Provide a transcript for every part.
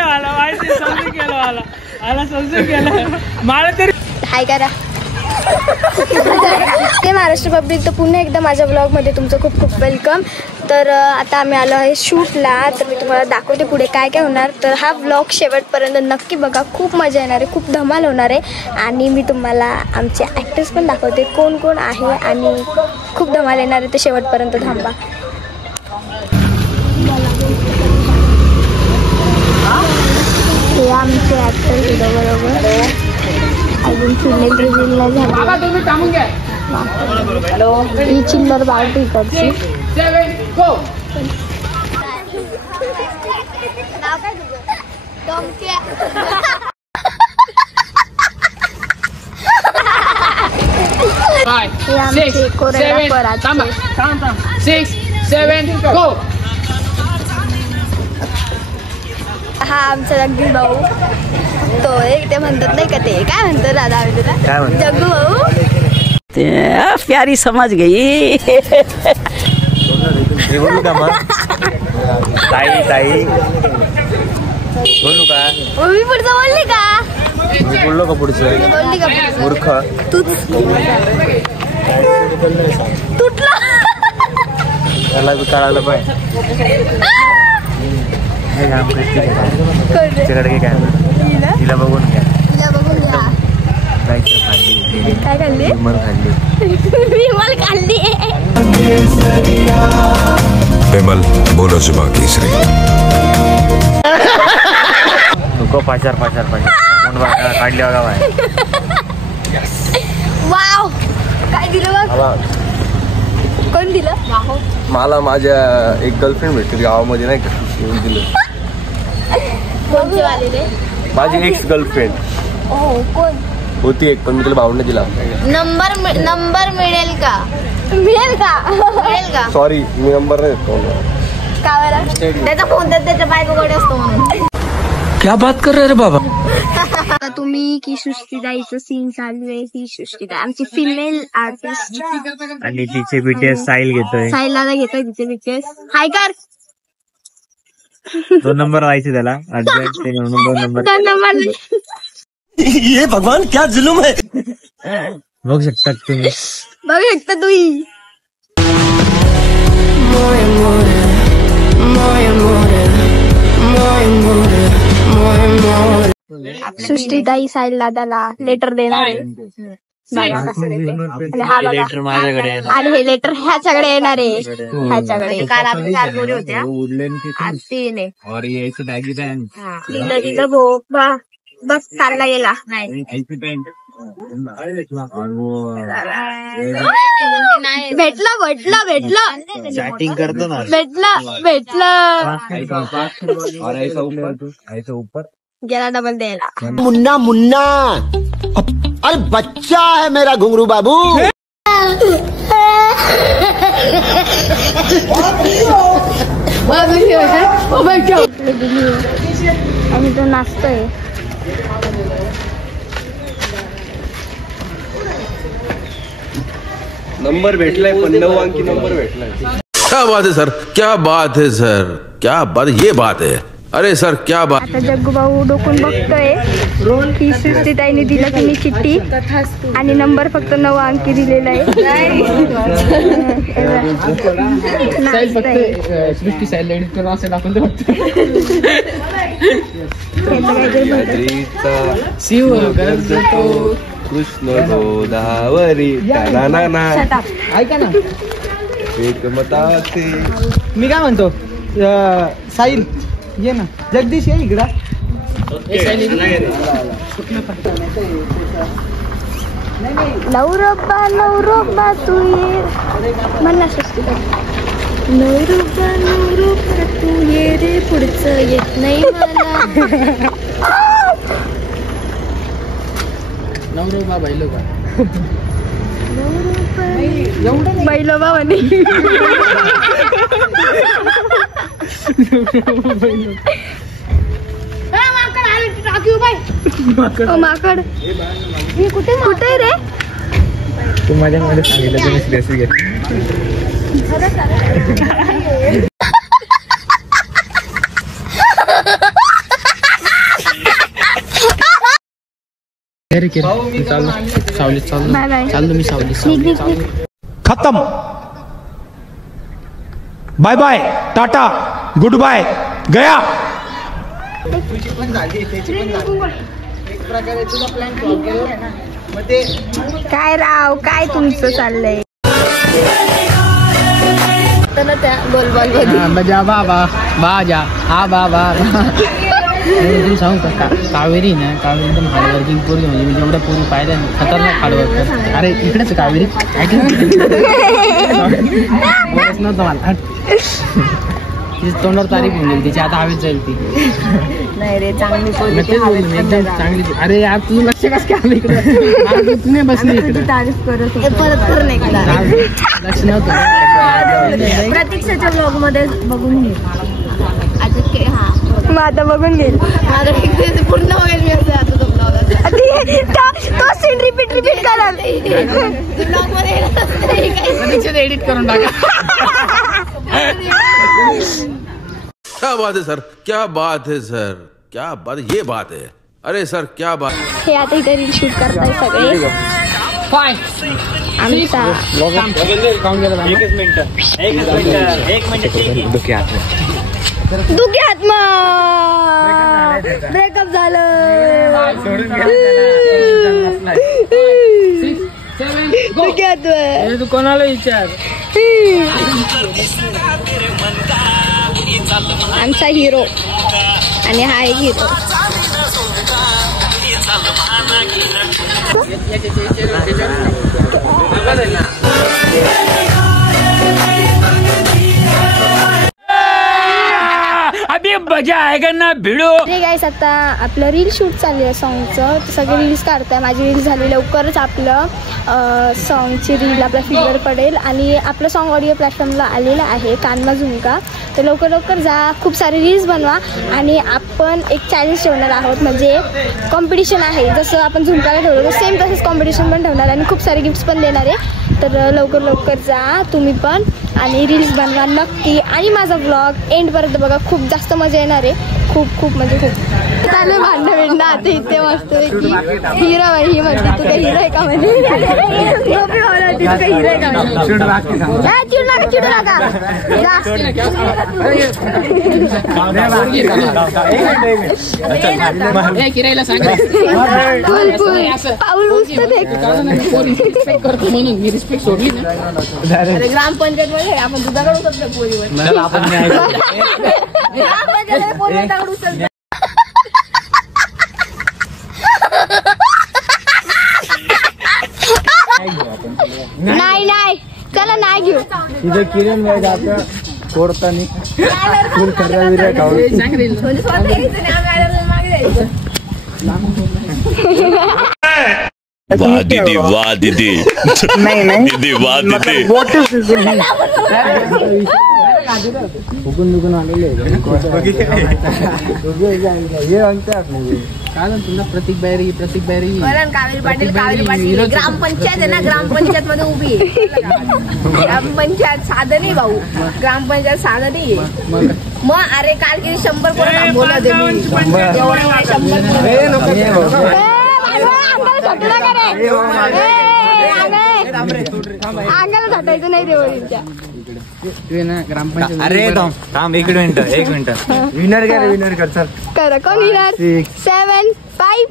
आला माहिती समजून गेलो आला समजून गेलं मला तरी हाय करा ते महाराष्ट्र पब्लिक. तर पुन्हा एकदा माझ्या ब्लॉगमध्ये तुमचं खूप खूप वेलकम. तर आता आम्ही आलो आहे शूटला. तर मी तुम्हाला दाखवते पुढे काय काय होणार. तर हा ब्लॉग शेवटपर्यंत नक्की बघा. खूप मजा येणार आहे, खूप धमाल होणार आहे. आणि मी तुम्हाला आमचे ॲक्टर्स पण दाखवते कोण कोण आहे आणि खूप धमाल येणार आहे. तर शेवटपर्यंत थांबा. हे आमचे ॲक्टर सुद्धा बरोबर अजून सिलेक्ट रिव्हिलला झाले. ही चिल्लर बावटी इकडची. हे आमचे कोरिओग्राफर 6, 7 गो. हा आमचा जग्गू भाऊ. तो एक ते म्हणतात नाही का, ते काय म्हणतो दादा तुला जग्गू भाऊ. प्यारी समझ गई. बोलू का मग ताई ताई बोलू का मी पुढचं बोलली का? मी बोललो का पुढचं बोलली का? मूर्ख तूच तुटला. त्याला बी कळालं पाहिजे. तिच्याकडे काय तिला बघून घ्या. तिला बघून घ्या. काय खाल्ली? विमल खाल्ली. विमल खाल्ली. विमल बोलो जुबा केसरी. नको पाचार काढली बघा बाय. वाव काय दिलं बघ. कोण दिलं? मला माझ्या एक गर्लफ्रेंड भेटली गावामध्ये नाही का, येऊन दिलं. कोणचे वाले रे? माझी एक्स गर्लफ्रेंड कोण होती एक, पण मी तिला भावने दिला. नंबर मिळेल का? मिळेल का? सॉरी मी नंबर नाही देतो. का बरं? त्याचा फोन तर त्याच्या बायकोकडे असतो म्हणून. क्या बात कर रहे रे बाबा. आता तुम्ही की सृष्टीताईचं सीन चालू आहे. ही सृष्टीताई आमची फिमेल आर्टिस्ट आणि तिचे बीटीएस साईल घेतोय. साईला घेतोय तिचे बीटीएस. हाय कर. 2 नंबर व्हायचे त्याला. 2 नंबर. ये भगवान क्या जुलूम है. बघू शकता तुम्ही. बघू शकता तुम्ही. सृष्टीताई साईल दादाला लेटर देणार आहे. आणि हे लेटर ह्याच्याकडे येणार आहे. ह्याच्याकडे काल आपल्या 4 गोरी होत्या. आज 3 आहे. दिलं भो बस चालला गेला. भेटलं चॅटिंग करतो ना. भेटलं गेला डबल द्यायला. मुन्ना अरे बच्चा है मेरा घुंगरू बाबू. आम्ही तो नाचतोय. नंबर भेटलाय, 9 अंकी नंबर भेटलाय. क्या बात है सर, क्या बात है सर, क्या बात, ये बात है. अरे सर क्या बात. आता जग्गू भाऊ डोकून बघतोय की सृष्टीताईने दिलं की मी चिठ्ठी आणि नंबर फक्त 9 अंकी दिलेला आहे. सृष्टी साईल एडिट करून असे दाखवतो. शिव गरजतो कृष्ण गोदावरी. ऐका ना, एकमताचे. मी काय म्हणतो, साईल ये ना. जगदीश ये इकडं. नवरोबा तू ये म्हणला सृष्टीताई. नवरोबा तू ये रे पुढचं येत नाही मला. नवरोबा बैलोबा. बैलोबा म्हणे. माकड कुठे रे? तू माझ्या मध्ये सांगितलं तुम्ही सिरियसली घेत. खत्म. Bye bye, tata, goodbye, गया. तुझी पण झाली, त्याची पण झाली. एक प्रकारे तुझा प्लॅन फॉलो केला ना. मग ते काय राव, काय तुमचं चाललंय? बोल बोल बोल. बजा बाबा बाजा हा बाबा. तू सांगू का कावेरी ना, कावेरी एकदम हार्डवर्किंग पोरगी, म्हणजे मी जेवढ्या पोरी पाहिल्या खतरनाक हार्डवर्कर. अरे इकडेच कावेरी बोलच नव्हतं मला. तिची तोंडावर तारीफ होऊन गेली तिची, आता हवेत जाईल ती. नाही रे, चांगली एकदम चांगली. अरे यार तुझं लक्ष कसं काय आलं इकडे? तुम्ही बसली इकडे तारीफ करत परत कर नाही का लक्ष नव्हतं. प्रतीक्षाच्या ब्लॉग मध्ये बघून घे. मग आता बघून घेईल पूर्ण बघेल मी असं. तो सीन रिपीट कराल. एडिट करून टाका. क्या बात है सर, क्या बात है सर, क्या बात, ये बात है. अरे सर क्या बात. हे आता इथे रील शूट करताय सगळे. आमचा दुख्यात ब्रेकअप झालं. तू कोणाला विचार. आमचा हिरो आणि हा एक हिरो. अभी मजा आएगा ना भिडो. हे गाईस, आता आपलं रील शूट चालू आहे सॉन्गचं. सगळे रील्स काढताय. माझी रील झाली. लवकरच आपलं सॉन्गची रील आपल्या फीडवर पडेल. आणि आपलं सॉन्ग ऑडिओ प्लॅटफॉर्मला आलेलं आहे, कानमा झुमका. तर लवकर जा, खूप सारे रील्स बनवा. आणि आपण एक चॅलेंज ठेवणार आहोत, म्हणजे कॉम्पिटिशन आहे. जसं आपण झुमकाला ठेवलं सेम तसंच कॉम्पिटिशन पण ठेवणार आणि खूप सारे गिफ्ट्स पण देणार आहे. तर लवकर जा तुम्ही पण आणि रील्स बनवा नक्की. आणि माझा व्लॉग एंडपर्यंत बघा, खूप जास्त मजा येणार आहे. खूप म्हणजे खूप चालू भांडणं बिंडणं. आता इथे मस्त की हिरो आहे, ही म्हणते तू काही हिरो आहे का म्हणजे. हिरो आहे का चिडू नका पाऊल करतो म्हणून मी रिस्पेक्ट सोडली ना. ग्रामपंचायत मध्ये आपण दुधाकडे उचलतो पोरीवर. नाही चला नाही घेऊ. तिथे किरण नाही जातं कोडतानी फुल खर्रा वाह दीदी वाह दीदी. दीदी वाह दीदी. दुखून आलेले प्रतीक बाहेरी कावेरी पाटील ग्रामपंचायत आहे ना, ग्रामपंचायत मध्ये उभी आहे. ग्रामपंचायत साधं नाही भाऊ, ग्रामपंचायत साधं नाही. मग अरे काल किती 100 कोण बोलत अंगाला झटायचं नाही देवळीच्या. अरे थांब एक मिनिट विनर कर चल. करा कोण विनर. 7 5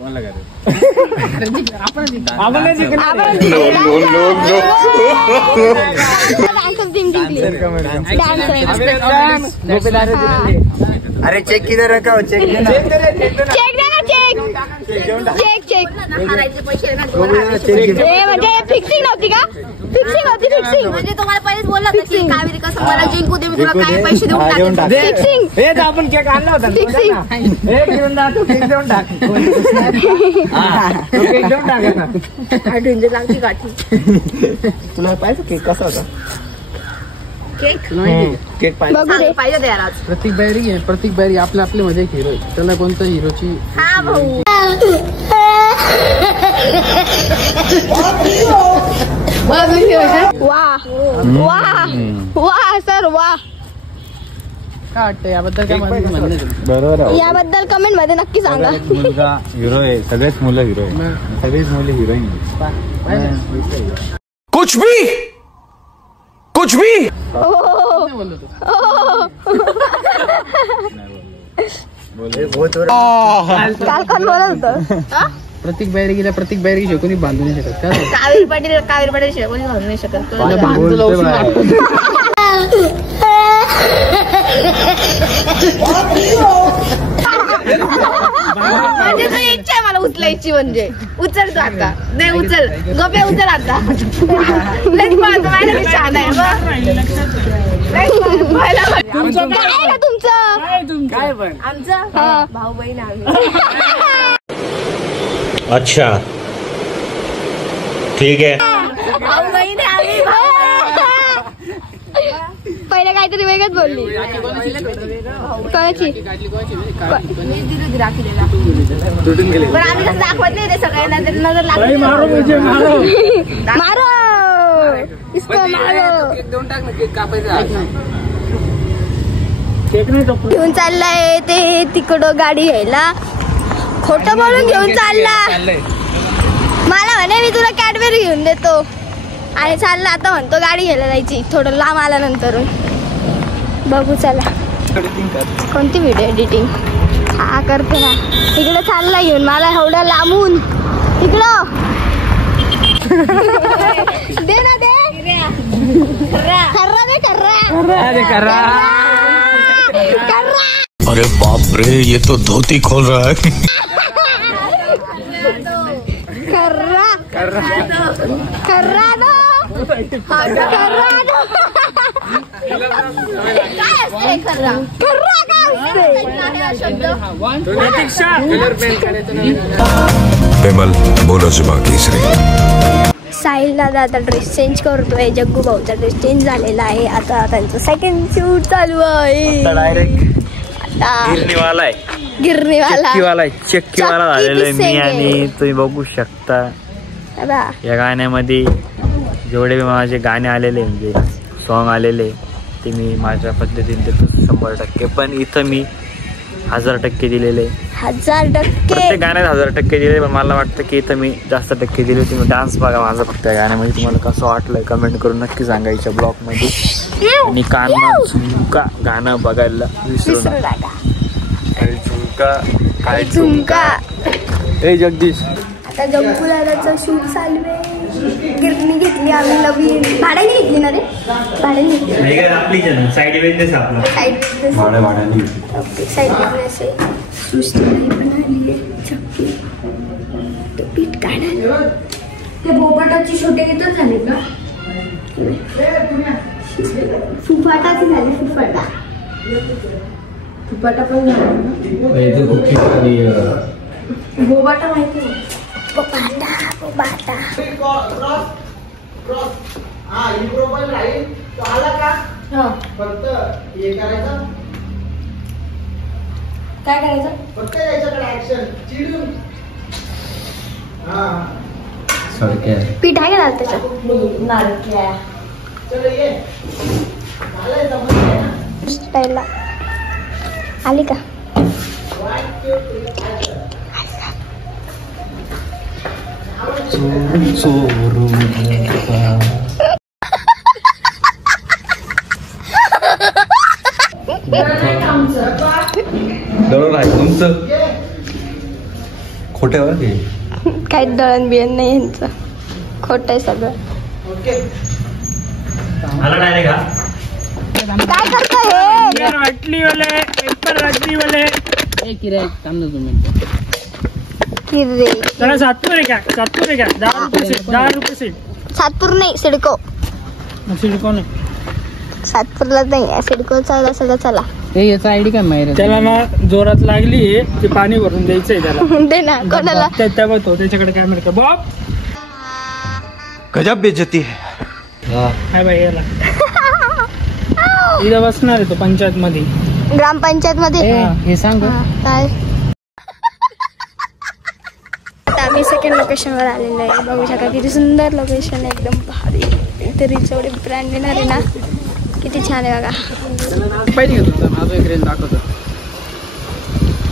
अरे चेक किधर रखा हो. चेक म्हणजे फिक्सिंग नव्हती का. फिक्सिंग म्हणजे तुम्हाला पहिलेच बोलला की कावेरी कसं मला जिंकू दे, मी तुला काय पैसे देऊन टाकेन. फिक्सिंग हे आपण केक आणला होता. फिक्सिंग हे घेऊन जा, तू केक देऊन टाक. केक देऊन टाक ढुंजे लागती काठी. तुला पाहिजे केक कसा होता. केक पाहिजे यार आज. प्रतीक बाहेरी आपल्या मध्ये एक हिरो आहे. त्याला कोणत्या हिरोची. हा भाऊ वाह सर वाह. काय वाटतं याबद्दल काय म्हणणं आहे? बरोबर आहे. याबद्दल कमेंट मध्ये नक्की सांगा. सगळ्याच मुलगा हिरो आहे, सगळेच मुलं हिरो आहे, सगळीच मुले हिरोईन. कुछ भी काल कोण बोलत होतं? प्रतीक बैरगीला प्रतीक बैरगी कोणी बांधू नाही शकत का? कावेरी पाटील शिवाय कोणी बांधू नाही शकत. म्हणजे तुझी इच्छा आहे मला उचलायची, म्हणजे उचल तू आता. नाही उचल गोप्या, उचल आता. छान आहे तुमचं काय पण आमचं भाऊ बहीण आम्ही. अच्छा ठीक है. भाऊ बहीण आम्ही. पहिले काहीतरी वेगळंच बोलली. कोणाची पण आम्ही कसं दाखवत नाही ते सगळ्यांना, नजर लागली. मारो घेऊन चाललाय ते तिकडं गाडी घ्यायला. खोटं बोलून घेऊन चालला. मला म्हणे मी तुला कॅडबरी घेऊन देतो आणि चालला. आता म्हणतो गाडी घ्यायला जायची थोडं लांब आल्यानंतर. बघू चला कोणती व्हिडिओ एडिटिंग हा करते ना. इकडे चालला घेऊन मला एवढं लांबून. इकडं दे ना दे. कर्रा. अरे बाप रे, ये तो धोती खोल रहा है. कर्रा दो. विमल बोलो जुबा केसरी. साहिल दादा आता ड्रेस चेंज करतोय. जग्गू भाऊचा ड्रेस चेंज झालेला आहे. आता त्यांचं सेकंड शूट चालू आहे. गिरणीवाला चक्कीवाला झालेला आहे मी. आणि तुम्ही बघू शकता या गाण्यामध्ये जेवढे माझे गाणे आलेले म्हणजे सॉन्ग आलेले ते मी माझ्या पद्धतीने देतो 100%. पण इथं मी 1000% दिलेले. 1000% प्रत्येक गाण्यात 1000% दिले. पण मला वाटतं की इथं मी जास्त टक्के दिले. तुम्ही डान्स बघा माझा फक्त या गाण्यामध्ये. तुम्हाला कसं वाटलं कमेंट करून नक्की सांगा याच्या ब्लॉगमध्ये. आणि कानमा झुमका गाणं बघायला विसरू नका. काय झुमका. ए जगदीश आता जग्गू दादाचं शूट चालू आहे. गिरणी घेतली आम्ही नवीन. भाड्याने घेतली ना रे? भाड्याने घेतली. आपली साईड बिझनेस आपला साईड बिझनेस आहे. सुस्ती पण आली आहे. चक्की ते पीठ काढायला. ते बोबाटाची छोटे घेतच झाले का? फुफाटाची झाली. फुफाटा पण झाला. बोबाटा माहिती नाही. बोबाटा हा इम्प्रोबाईल राहील. तो आला का फक्त हे करायचं. काय करायचं? फक्त याच्याकडे ऍक्शन चिडून. पीठ आहे का त्याच्यात? चलो ये झालंय जमलं ना. स्टाईलला आली का? दळण आहे तुमचं खोटे काही दळण बिळण नाही यांचं. खोट आहे सगळं. काय करतोय ए किरे थांब ना तुम्ही. किरे सातपूर आहे का? 10 रुपये सीट. सातपूर नाही सिडको. सिडको नाही. सातपूरला नाही सिडको. चला सगळं चला. याचा आयडी काय माहिती? त्याला ना जोरात लागली ते पाणी भरून द्यायचंय त्याला. दे ना कोणाला? त्याच्याकडे काय मिळतं बॉब. गजब बेइज्जती है. हाय बाई याला इथं बसणार आहे तो पंचायत मध्ये. ग्रामपंचायत मध्ये हे सांग काय. आम्ही सेकंड लोकेशनवर आलेलो आहे. बघू शकता किती सुंदर लोकेशन आहे. एकदम भारी. इथे रिच एवढे ब्रँड येणार आहे ना किती छान आहे बघा. पाहिजे घेतो माझं एक रील दाखवतो.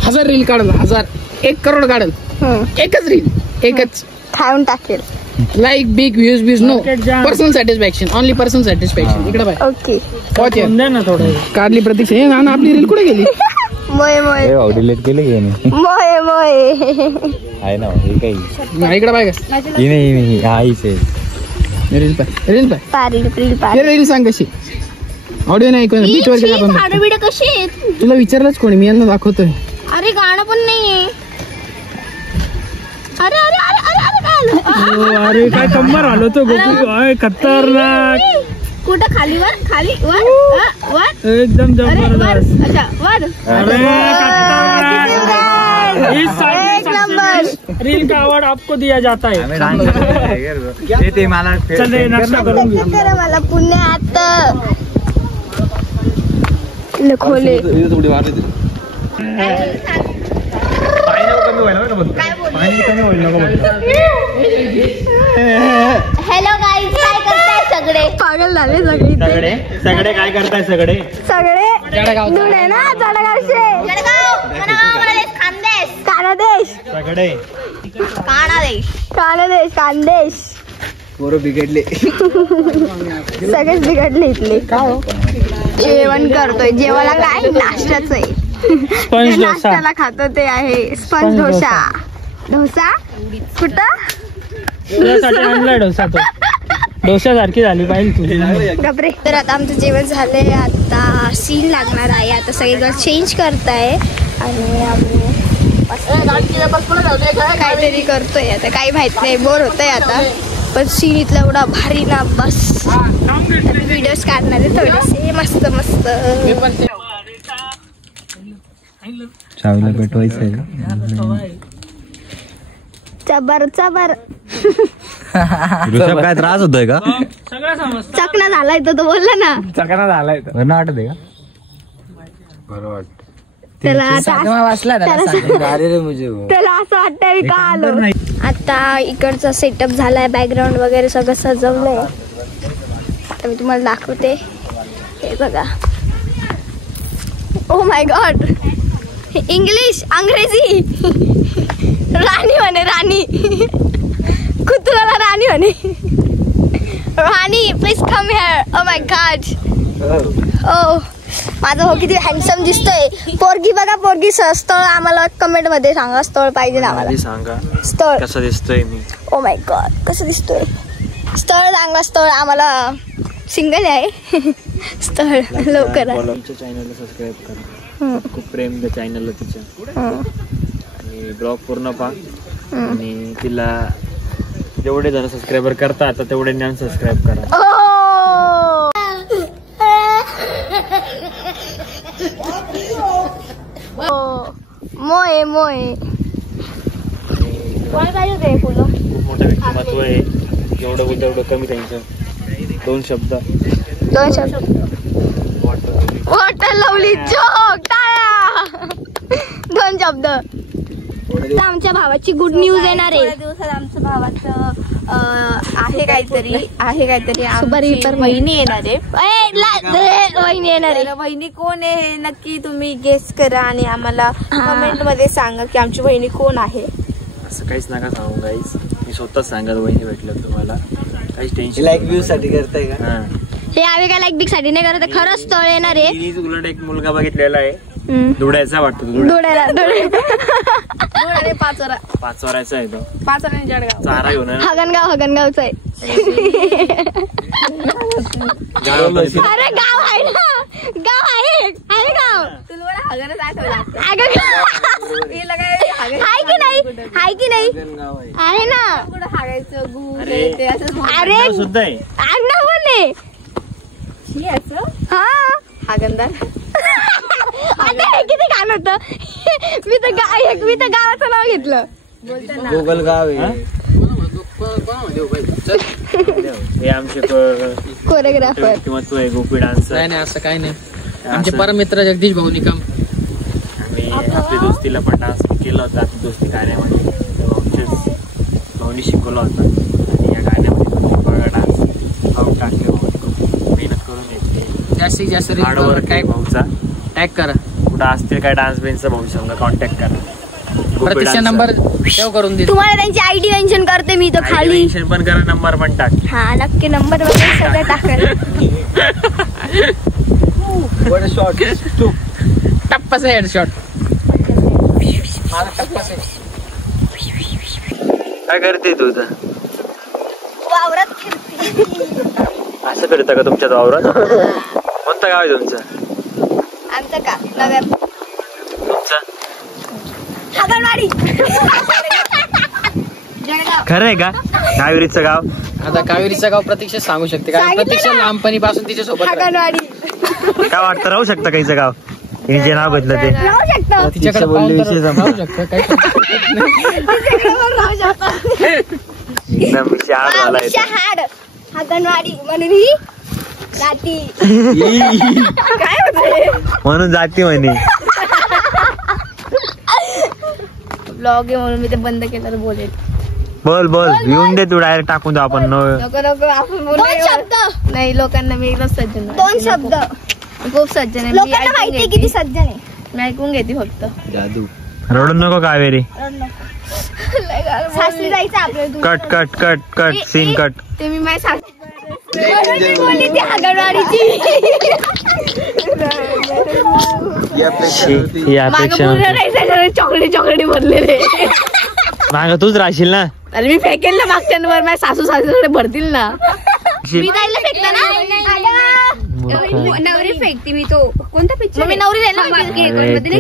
1000 रील काढल, 1000 1 करोड काढल. एकच रील, एकच खाऊन टाकेल. Like big views no personal satisfaction, only personal satisfaction. इकडे बाय ओके ना थोडं काढली प्रतीक्षा. हे ना आपली रील कुठे गेली? मोये मोये डिलीट केली की नाही? मोये मोये आहे ना हे काही इकडे बाय का नाही आईच आहे. रील पाय, रील पाय, पारी रील सांग कशी. ऑडिओ नाही ऐकू बीच वर गेला. झाडं बिडं कशी आहेत? तुला विचारलंच कोणी? मी यांना दाखवतोय. अरे गाणं पण नाहीये. अरे अरे अरे अरे अरे काय आलं? अरे काय कंबर आलो तो गोपू. खतरनाक. कुठं खाली वर खाली वर वर एकदम जबरदस्त. अच्छा वर. एक नंबर. रील का अवार्ड आपको दिया जाता है. ते मला मला पुण्यात खोले हॅलो गाईज, काय करताय सगळे? पागल झाले सगळे. सगळे काय करताय? सगळे धुळे ना जळगावचे. कानादेश सगळे कानदेश पोरं बिघडले. सगळेच बिघडले इथले. जेवण करतोय. जेवायला काय? नाश्त्याच आहे. नाश्त्याला खातो ते आहे स्पंज डोसा. डोसा कुठं? आणलाय डोसा. तो डोशासारखी झाली पाहिजे. गपरे. तर आता आमचं जेवण झालंय. आता सीन लागणार आहे. आता सगळीकडे चेंज करताय आणि आम्ही काहीतरी करतोय. आता काही माहित नाही, बोर होतंय आता. पण सीन इथला एवढा भारी ना, बस. व्हिडिओज काढणार आहे थोडेसे मस्त मस्त. चावीला पेटवायचंय. चबर चबर. काय त्रास होतोय का? चकना झालाय तो बोलला ना. चकना झालाय बरं वाटतंय का? बरं वाटत. त्याला असं वाटतंय का आलो. आता इकडचा सेटअप झालाय, बॅकग्राऊंड वगैरे सगळं सजवलंय. आता मी तुम्हाला दाखवते. हे बघा. ओ माय गॉड. इंग्लिश अंग्रेजी. राणी म्हणे, राणी. कुत्र्याला राणी म्हणे. Rani please come here. Oh my god. ओ माझं हो किती हँडसम दिसतोय. पोरगी बघा, पोरगी स्थळ आम्हाला कमेंट मध्ये सांगा. स्थळ पाहिजे आम्हाला. सांगा स्थळ कसं दिसतोय मी. ओ माय गॉड कसं दिसतोय. स्थळ चांगला. स्थळ आम्हाला सिंगल आहे. स्थळ लवकर. चॅनलला सबस्क्राईब करा. खूप प्रेम द्या चॅनलला तिच्या. आणि ब्लॉग पूर्ण पहा. आणि तिला जेवढे जण सबस्क्रायबर करता आता तेवढे सबस्क्राईब करा. मोये मोये. खूप मोठं व्यक्तिमत्व आहे. जेवढं बोल तेवढं कमी त्यांचं. दोन शब्द वॉटर लवली जोक टाळ्या. 2 शब्द. आमच्या भावाची गुड न्यूज येणार आहे. दिवसात आमच्या भावाचं आहे काहीतरी वहिनी येणार आहे. वहिनी येणार आहे. वहिनी कोण आहे हे नक्की तुम्ही गेस करा आणि आम्हाला कमेंट मध्ये सांगा की आमची वहिनी कोण आहे. असं काहीच नका सांगू गाईस. मी स्वतःच सांगत वहिनी भेटलं तुम्हाला. काहीच टेन्शन. लाईक व्ह्यू साठी करताय का? हे आम्ही काय लाईक बिग साठी नाही करत. खरंच स्थळ येणार आहे. उलट एक मुलगा बघितलेला आहे. धुळ्याचा वाटतो. धुळे 5 वराचा आहे तो. 5 जळगाव. चारा घेऊन हगनगावचा आहे. अरे गाव आहे ना. गाव आहे गाव. तुला हगनच आठवलं. हाय की नाही? हाय की नाही? आहे ना. कुठं हागायचं गु अरे अरे सुद्धा आहे. अण्णा बोलले. हा हागंदार. आता हे किती घाण होतं. मी तर गावाचं नाव घेतलं. गुगल गाव आहे. हे आमचे कोरिओग्राफर व्यक्तिमत्व आहे. गोपी डान्सर. नाही असं काही नाही. आमचे परमित्र जगदीश भाऊ निकम. आम्ही आपल्या दोस्तीला पण डान्स केला होता. आपली दोस्ती गाण्यामध्ये भाऊनी शिकवला होता. आणि या गाण्यामध्ये बघा डान्स भाऊ टाकले. मेहनत करून घेतली. जास्तीत जास्त हार्डवर्क टॅग भाऊचा. टॅग करा. कुठं असतील काय डान्स बेन्सचा भाऊ संग कॉन्टॅक्ट करा. प्रत्यक्ष नंबर सेव्ह करून दे. तुम्हाला त्यांची आयडी मेन्शन करते मी तो खाली. मेन्शन पण करा, नंबर पण टाक. हा नक्की नंबर वगैरे सगळं टाकेल. टप्पाचा हेडशॉट. काय करते तू तर? वावरात फिरते. असं करता का तुमच्या वावरात? कोणतं गाव आहे तुमचं? आमचं का नगर. तुमचं हागणवाडी. खरं आहे का? कावेरीचं गाव. आता कावेरीचं गाव प्रतीक्षा सांगू शकते कारण प्रतीक्षा लहानपणीपासून तिच्या सोबत हागणवाडी. काय वाटतं राहू शकतं काहीचं गाव? तिने जे नाव घेतलं ते राहू शकतो. तिच्याकडे बोलली विषय राहू शकतं काही राहू शकतो. एकदम शहाड झाला आहे. शहाड हागणवाडी म्हणून ही जाती. काय होते म्हणून जाती म्हणे. ब्लॉग आहे म्हणून मी ते बंद केलं बोलेल. बोल बोल येऊन दे तू डायरेक्ट टाकून देऊ आपण. नको नको आपण बोलू. दोन शब्द नाही लोकांना मी एकदम सज्जन. दोन शब्द खूप सज्जन आहे. लोकांना माहिती आहे किती सज्जन आहे. मी ऐकून घेते फक्त. जादू. रडू नको कावेरी. सासरी जायचं आपल्याला. Cut cut cut cut scene cut. ते मी माझ्या सासरी बोलली ती हागणवाडीची. चॉकलेट भरलेले. माग तूच राहशील ना. अरे मी फेकेल ना मागच्या वर. माझ्या सासू सासरीकडे भरतील ना. मी जायला फेकता ना. नवरी फेकती मी. तो कोणता पिक्चर? मी नवरी नाही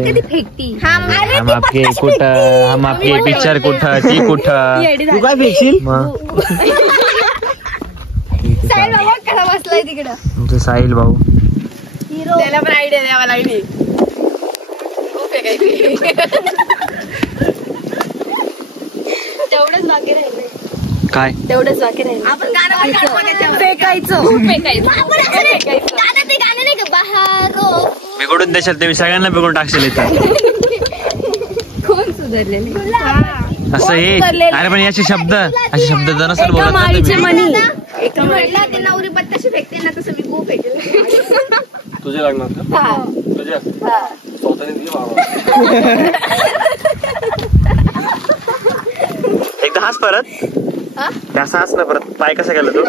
कधी फेकती. हम आपके कुठं, हम आपके पिक्चर कुठं, ती कुठं. तू काय फेकशील? साहिल बाबा कसा बसलाय तिकडं. तुमचं साहिल भाऊ. त्याला पण आयडिया द्यावा लागली. तेवढंच बाकी राहिले. काय तेवढंच बाकी राहिले. आपण गाणं फेकायचं. गाणं ते गाणं नाही का बहारो. बिघडून देशाल ते सगळ्यांना बिघडून टाकशील इथं. कोण सुधारलेले असं हे. अरे पण याचे शब्द असे शब्द जर नसेल बोलत ना तुम्ही. एका म्हटलं ते नवरी पत्ताशी फेकते ना तसं मी खूप फेकेल. तुझे लागणार का? तुझे स्वतःने दिली बाबा. एकदा हाच परत. त्याचा हाच ना परत. पाय कसा केला तू?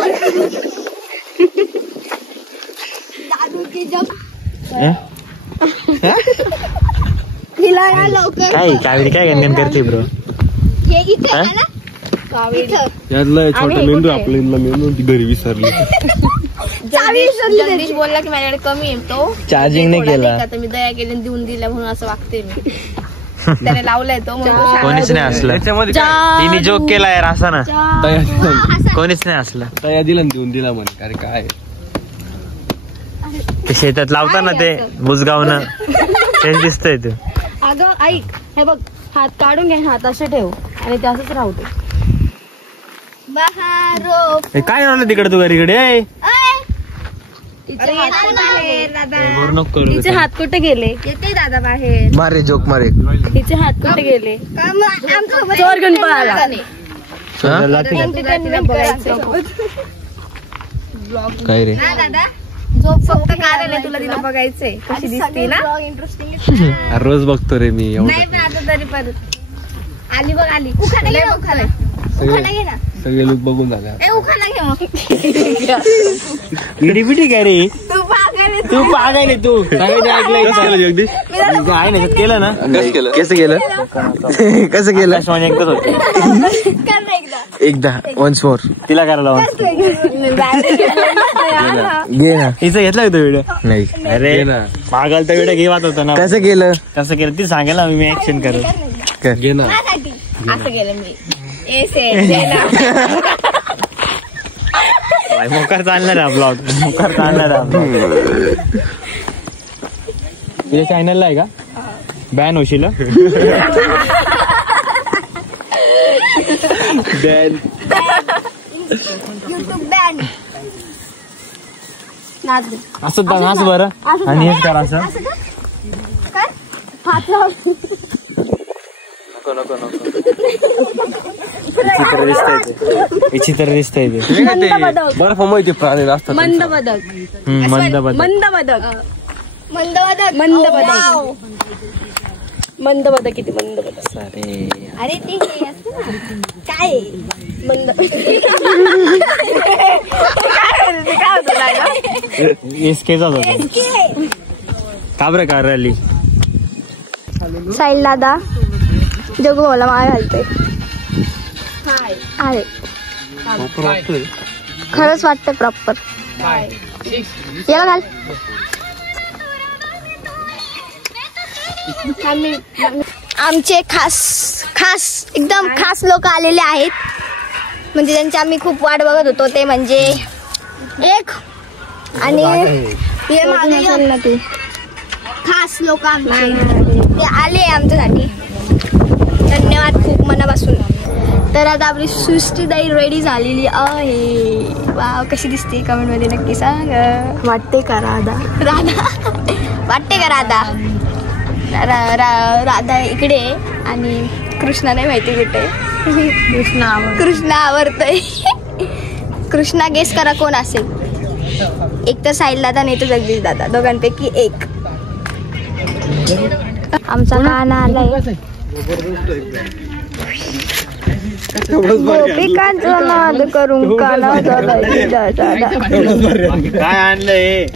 काय कावेरी काय गणगण करते ब्रो? यातला छोटा मेंदू आपल्याला मेंदू घरी विसरली. जगदीश बोलला की माझ्याकडे कमी आहे तो चार्जिंग नाही केला. तर मी दया केली देऊन दिला म्हणून असं वागते मी. त्याने लावलाय तो कोणीच नाही असलं. तिने जोक केला यार असा ना. कोणीच नाही असलं. तया दिला देऊन दिला म्हणे. अरे काय ते शेतात लावताना ते बुजगावनं तेच दिसतंय ते. अगं ऐक हे बघ हात काढून घे. हात असे ठेव आणि ते असंच राहू दे. बहारो काय झालं तिकडे तू घरीकडे? तिचे हात कुठे गेले? येते दादा बाहेर. मारे जोक मारे. तिचे हात कुठे गेले? चोर घेऊन पळाला. काय रे दादा झोप फक्त कारण आहे तुला तिला बघायचंय कशी दिसते ना. इंटरेस्टिंग रोज बघतो रे मी. नाही पण आता तरी परत आली बघ आली. उखाणा घे उखाणा. उखाणा घे ना. सगळे लोक बघून झाले. ए उखाणा घे मग. इडीपिटी काय रे? तू पागल तू पागल आहे तू. ऐकलं जगदीश आहे ना केलं ना. कसं केलं कसं केलं? एकदाच होते. कर ना एकदा. एकदा वन्स मोर. तिला करायला घे ना. तिचं घेतला होता व्हिडिओ? नाही. अरे पागल तर व्हिडिओ घेवात होता ना. कसं केलं? कसं केलं ती सांगेल ना. मी ऍक्शन करू. घे ना. असं केलं मी. मोकार चालणार आहे ब्लॉग. मोकार चालणार आहे. तुझ्या चॅनलला आहे का? बॅन होशील. YouTube ban. असं नाच बरं आणि हेच करा असं. नको नको नको विचित्र दिसतंय ते बर्फ माहिती प्राणी असतात मंद बदक मंद बदक मंद बदक मंद बदक मंद बदक मंद बदक किती मंद बदक अरे ते हे असतं ना. काय मंद एसकेचा होता का बरं कार रॅली साहिल दादा जगू मला माय घालतोय आहे खरंच वाटतं प्रॉपर याला घाल आमचे खास एकदम खास लोक आलेले आहेत म्हणजे त्यांची आम्ही खूप वाट बघत होतो ते म्हणजे एक आणि हे मागे खास लोक आमचे ते आले आमच्यासाठी धन्यवाद खूप मनापासून. तर आता आपली सृष्टीताई रेडी झालेली आहे. वाव कशी दिसते कमेंट मध्ये नक्की सांग. वाटते का राधा वाटते का राधा राधा इकडे आणि कृष्णा नाही माहिती कुठे. कृष्णा आवडतोय. कृष्णा गेस करा कोण असेल. एक तर साहिल दादा नाही तर जगदीश दादा दोघांपैकी एक. आमचा गाणं आलाय गोपिकांचा नाद करून काना काय आणलंय.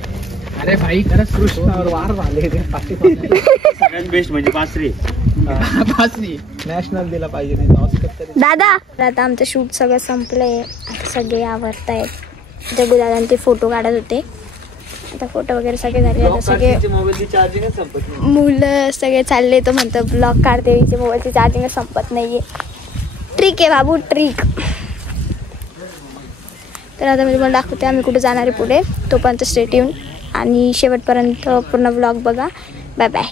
अरे भाई खरंच कृष्णावर वार झाले सगळ्यात बेस्ट म्हणजे पाचरी नॅशनल दिला पाहिजे नाही ऑस्कर तरी. दादा आता आमचं शूट सगळं संपलंय. आता सगळे आवडतायत. जगू दादा ते फोटो काढत होते. आता फोटो वगैरे सगळे झाले. आता सगळे मुलं सगळे चालले तो म्हणतो ब्लॉग काढते हिचे मोबाईलची चार्जिंग संपत नाहीये. ट्रिक आहे बाबू ट्रिक. तर आता मी तुम्हाला दाखवते आम्ही कुठे जाणार आहे पुढे. तोपर्यंत स्टे ट्यून आणि शेवटपर्यंत पूर्ण व्लॉग बघा. Bye bye.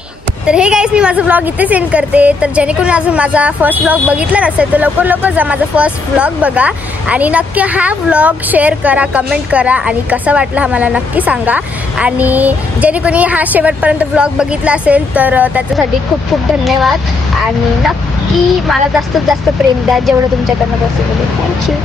तर हे गाईस मी माझा व्लॉग इथे सेंड करते. तर जेणेकरून अजून माझा फर्स्ट व्लॉग बघितला नसेल तर लवकर जा माझा फर्स्ट व्लॉग बघा आणि नक्की हा व्लॉग शेअर करा कमेंट करा आणि कसा वाटला हा मला नक्की सांगा. आणि जेणेकरून हा शेवटपर्यंत व्लॉग बघितला असेल तर त्याच्यासाठी खूप खूप धन्यवाद आणि नक्की मला जास्तीत जास्त प्रेम द्या जेवढं तुमच्याकडनं पॉसिबल आहे. थँक्यू.